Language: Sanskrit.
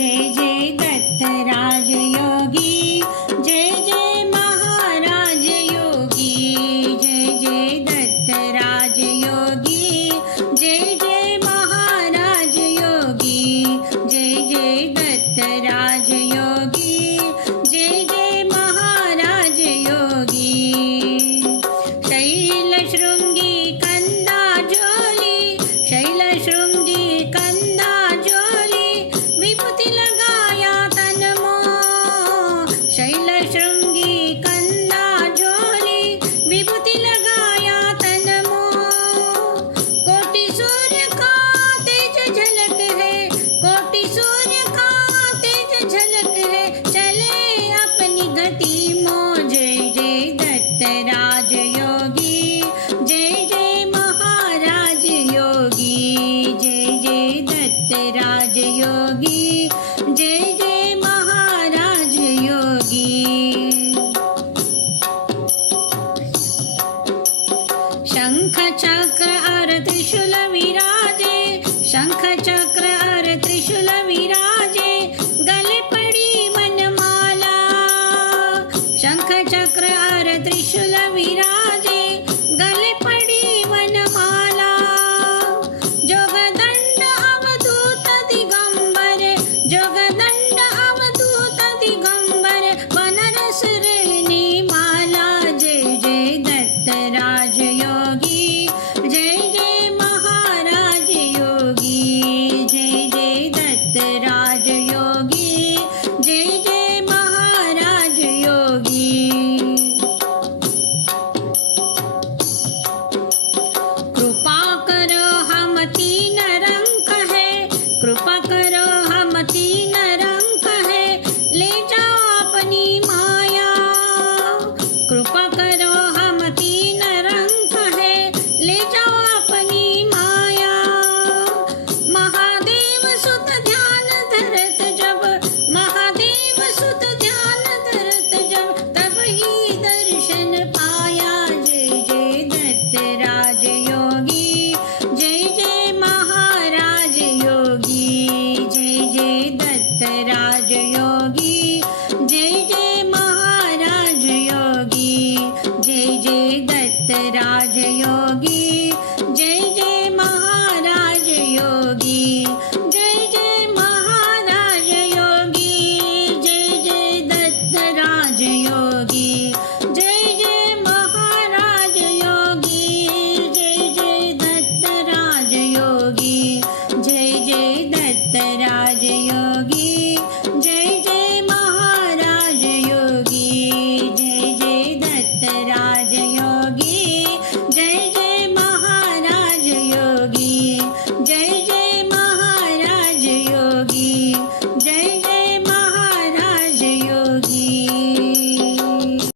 जय जय शङ्खचक्र चक्र अरतृशूल विराजे शङ्ख चक्र अरतृशूल वि राजे गल पडी मनमाला शङ्खचक्र चक्र अरतृशुलवि राजे yogi.